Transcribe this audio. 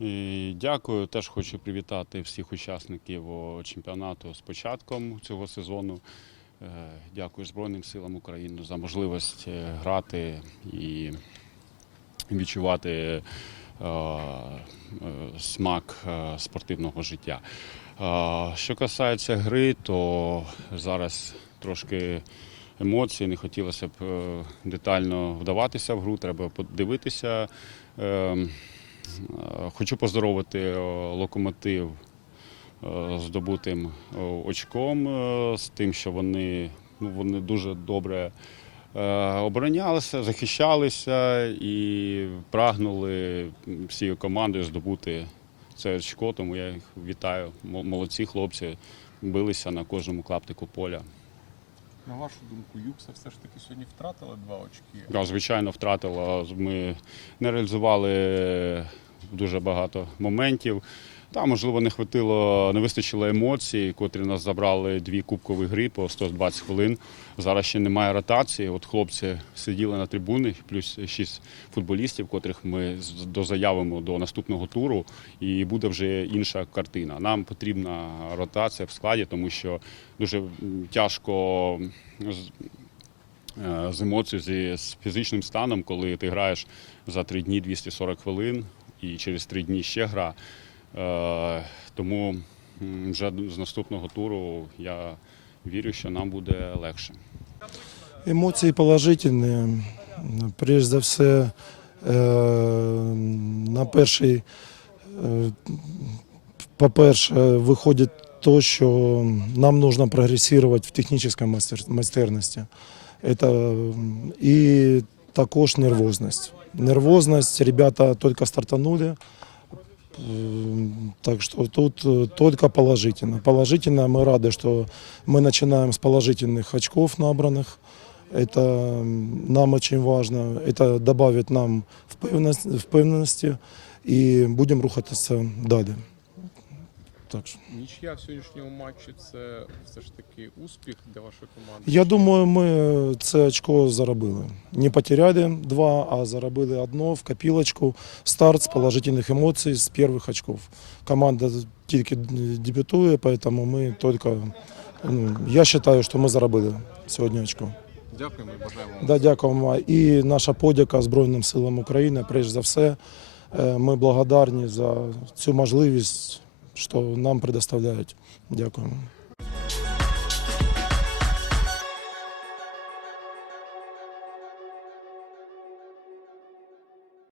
І дякую. Теж хочу привітати всіх учасників чемпіонату з початком цього сезону. Е, Дякую Збройним силам України за можливість е, грати і відчувати е, смак спортивного життя. Що касається гри, то зараз трошки емоцій, не хотілося б детально вдаватися в гру, треба подивитися. Е, Хочу поздоровити е, локомотив е, здобутим очком, з тим, що вони, ну, вони дуже добре оборонялися, захищалися і прагнули всією командою здобути це очко, тому я їх вітаю. Молодці хлопці билися на кожному клаптику поля. На вашу думку, Юкса все ж таки сьогодні втратила два очки. Да, звичайно, втратила. Ми не реалізували дуже багато моментів. Та, можливо, не хватило, не вистачило емоцій, котрі нас забрали дві кубкові гри по 120 хвилин. Зараз ще немає ротації. От хлопці сиділи на трибуні, плюс шість футболістів, котрих ми дозаявимо до наступного туру, і буде вже інша картина. Нам потрібна ротація в складі, тому що дуже тяжко е, з емоцією, з фізичним станом, коли ти граєш за три дні 240 хвилин і через три дні ще гра. Е, Тому вже з наступного туру я вірю, що нам буде легше. Емоції положительні. Прежде за все, е, на перший, е, по-перше, виходить то, що нам нужно прогресувати в технічній майстер- майстерності. Это, і також нервозність. Нервозність, ребята тільки стартанули. М, Так что тут э, только положительно. Положительно мы рады, что мы начинаем с положительных очков набранных. Это м, нам очень важно. Это добавит нам впевненості, впевненості і будемо рухатися далі. Так що. Нічия в сьогоднішньому матчі це все ж таки успіх для вашої команди. Я думаю, ми це очко заробили. Не потеряли два, а заробили одно в копілочку. Старт з положительних емоцій, з перших очков. Команда тільки дебютує, тому ми тільки, ну, я вважаю, що ми заробили сьогодні очко. Дякуємо і бажаємо. вам Да, дякуємо. І наша подяка Збройним силам України. Перш за все, Е, ми благодарні за цю можливість, що нам предоставляють. Дякуємо.